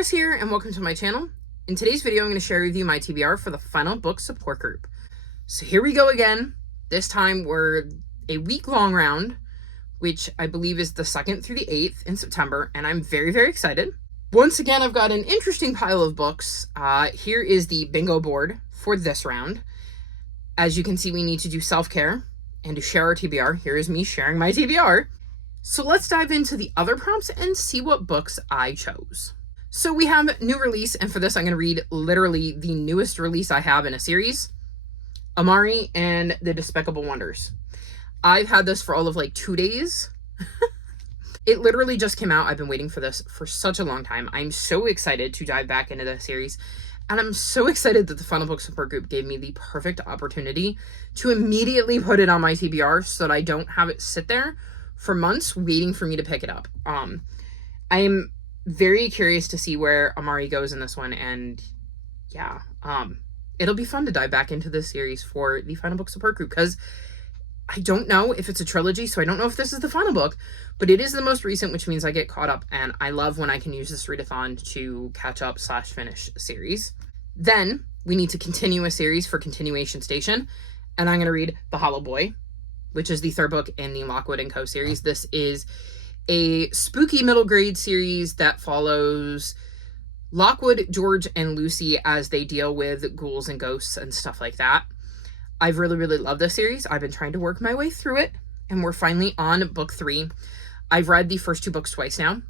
Chris here, and welcome to my channel. In today's video, I'm going to share with you my TBR for the final book support group. So here we go again. This time we're a week-long round, which I believe is the 2nd through the 8th in September, and I'm very, very excited. Once again, I've got an interesting pile of books. Here is the bingo board for this round. As you can see, we need to do self-care and to share our TBR. Here is me sharing my TBR. So let's dive into the other prompts and see what books I chose. So we have new release, and for this I'm going to read literally the newest release I have in a series, Amari and the Despicable Wonders. I've had this for all of like 2 days. It literally just came out. I've been waiting for this for such a long time. I'm so excited to dive back into the series, and I'm so excited that the Final Book Support Group gave me the perfect opportunity to immediately put it on my TBR so that I don't have it sit there for months waiting for me to pick it up. I'm very curious to see where Amari goes in this one, and yeah, it'll be fun to dive back into this series for the Final Book Support Group, because I don't know if it's a trilogy, so I don't know if this is the final book, but it is the most recent, which means I get caught up, and I love when I can use this readathon to catch up / finish a series. Then we need to continue a series for Continuation Station, and I'm going to read The Hollow Boy, which is the 3rd book in the Lockwood & Co. series. This is a spooky middle grade series that follows Lockwood, George, and Lucy as they deal with ghouls and ghosts and stuff like that. I've really, really loved this series. I've been trying to work my way through it, and we're finally on book 3. I've read the first 2 books twice now,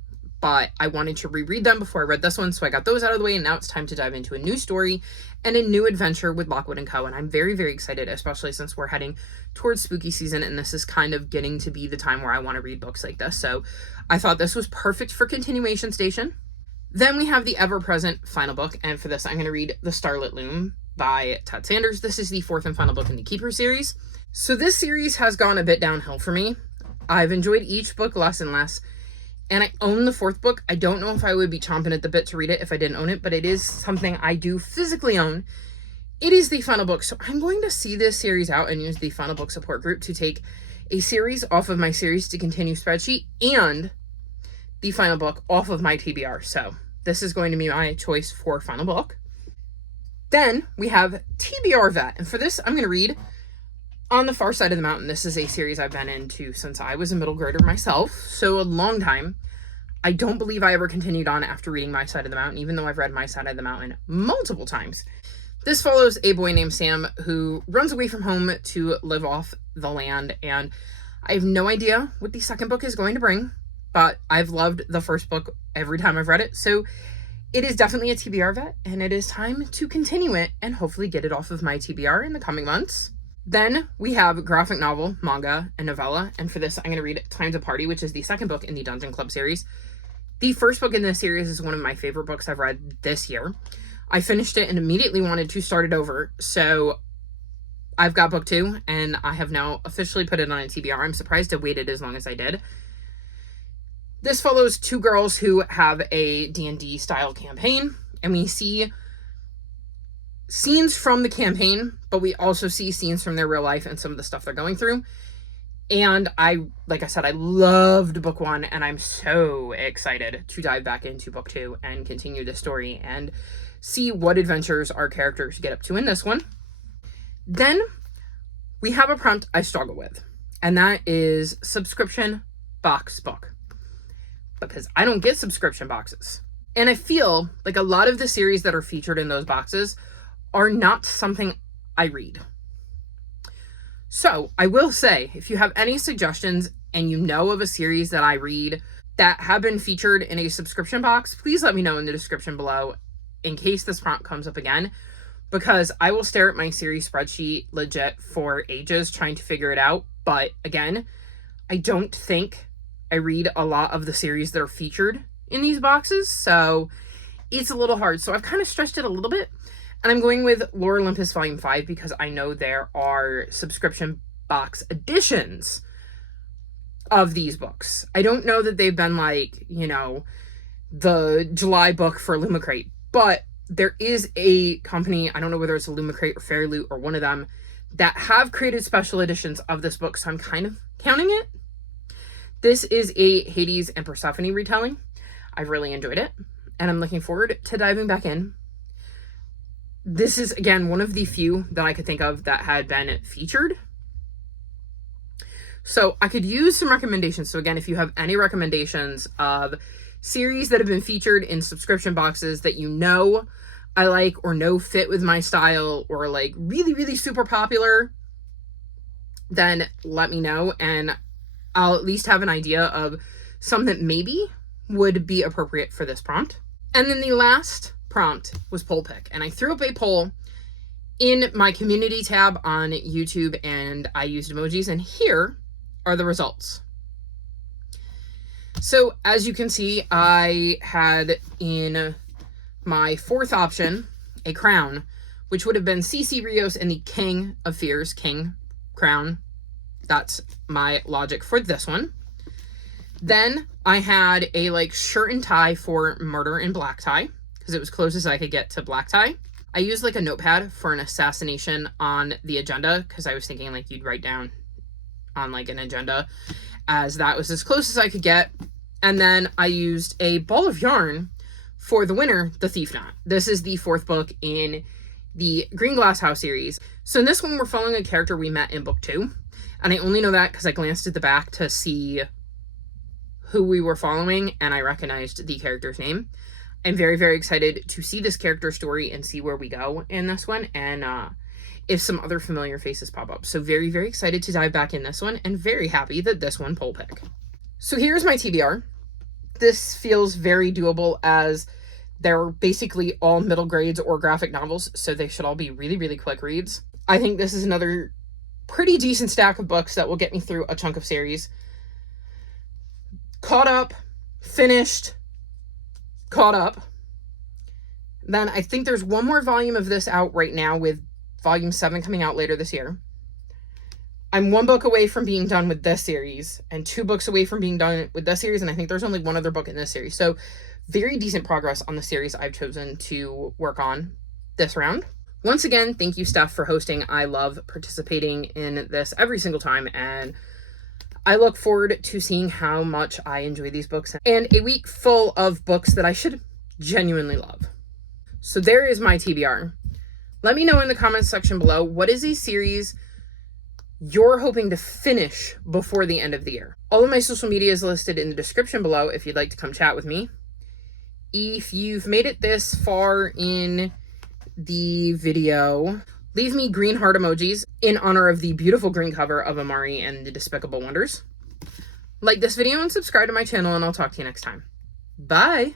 but I wanted to reread them before I read this one, so I got those out of the way, and now it's time to dive into a new story and a new adventure with Lockwood & Co. And I'm very, very excited, especially since we're heading towards spooky season, and this is kind of getting to be the time where I want to read books like this. So I thought this was perfect for Continuation Station. Then we have the ever-present final book, and for this I'm going to read The Starlit Loom by Ted Sanders. This is the 4th and final book in the Keeper series. So this series has gone a bit downhill for me. I've enjoyed each book less and less, and I own the 4th book. I don't know if I would be chomping at the bit to read it if I didn't own it, but it is something I do physically own. It is the final book, so I'm going to see this series out and use the Final Book Support Group to take a series off of my series to continue spreadsheet and the final book off of my TBR. So this is going to be my choice for final book. Then we have TBR Vet, and for this I'm going to read On the Far Side of the Mountain. This is a series I've been into since I was a middle grader myself, so a long time. I don't believe I ever continued on after reading My Side of the Mountain, even though I've read My Side of the Mountain multiple times. This follows a boy named Sam who runs away from home to live off the land, and I have no idea what the 2nd book is going to bring, but I've loved the 1st book every time I've read it, so it is definitely a TBR Vet, and it is time to continue it and hopefully get it off of my TBR in the coming months. Then we have graphic novel, manga, and novella, and for this I'm going to read Time to Party, which is the 2nd book in the Dungeon Club series. The 1st book in this series is one of my favorite books I've read this year. I finished it and immediately wanted to start it over, so I've got book 2, and I have now officially put it on a TBR. I'm surprised I waited as long as I did. This follows 2 girls who have a D&D style campaign, and we see scenes from the campaign, but we also see scenes from their real life and some of the stuff they're going through. And like I said, I loved book 1, and I'm so excited to dive back into book 2 and continue the story and see what adventures our characters get up to in this one. Then we have a prompt I struggle with, and that is subscription box book, because I don't get subscription boxes. And I feel like a lot of the series that are featured in those boxes are not something I read. So I will say, if you have any suggestions and you know of a series that I read that have been featured in a subscription box, please let me know in the description below in case this prompt comes up again, because I will stare at my series spreadsheet legit for ages trying to figure it out. But again, I don't think I read a lot of the series that are featured in these boxes, so it's a little hard. So I've kind of stretched it a little bit, and I'm going with Lore Olympus Volume 5 because I know there are subscription box editions of these books. I don't know that they've been like, the July book for Lumicrate, but there is a company, I don't know whether it's a Lumicrate or Fairy Loot or one of them, that have created special editions of this book, so I'm kind of counting it. This is a Hades and Persephone retelling. I've really enjoyed it, and I'm looking forward to diving back in. This is, again, one of the few that I could think of that had been featured. So I could use some recommendations. So again, if you have any recommendations of series that have been featured in subscription boxes that you know I like or know fit with my style or like really, really super popular, then let me know and I'll at least have an idea of some that maybe would be appropriate for this prompt. And then the last prompt was poll pick. And I threw up a poll in my community tab on YouTube and I used emojis, and here are the results. So as you can see, I had in my fourth option a crown, which would have been CC Rios and the King of Fears, King, crown. That's my logic for this one. Then I had a like shirt and tie for murder and black tie, because it was closest I could get to black tie. I used like a notepad for an assassination on the agenda, because I was thinking like you'd write down on like an agenda, as that was as close as I could get. And then I used a ball of yarn for the winner, the Thief Knot. This is the fourth book in the Green Glass House series. So in this one, we're following a character we met in book 2. And I only know that because I glanced at the back to see who we were following, and I recognized the character's name. I'm very, very excited to see this character story and see where we go in this one, and if some other familiar faces pop up. So very, very excited to dive back in this one, and very happy that this one poll pick. So here's my TBR. This feels very doable, as they're basically all middle grades or graphic novels, so they should all be really, really quick reads. I think this is another pretty decent stack of books that will get me through a chunk of series. Caught up, finished, caught up. Then I think there's one more volume of this out right now, with volume 7 coming out later this year. I'm 1 book away from being done with this series, and 2 books away from being done with this series, and I think there's only one other book in this series. So very decent progress on the series I've chosen to work on this round. Once again, thank you, Steph, for hosting. I love participating in this every single time, and I look forward to seeing how much I enjoy these books, and a week full of books that I should genuinely love. So there is my TBR. Let me know in the comments section below, what is a series you're hoping to finish before the end of the year? All of my social media is listed in the description below if you'd like to come chat with me. If you've made it this far in the video, leave me green heart emojis in honor of the beautiful green cover of Amari and the Despicable Wonders. Like this video and subscribe to my channel, and I'll talk to you next time. Bye!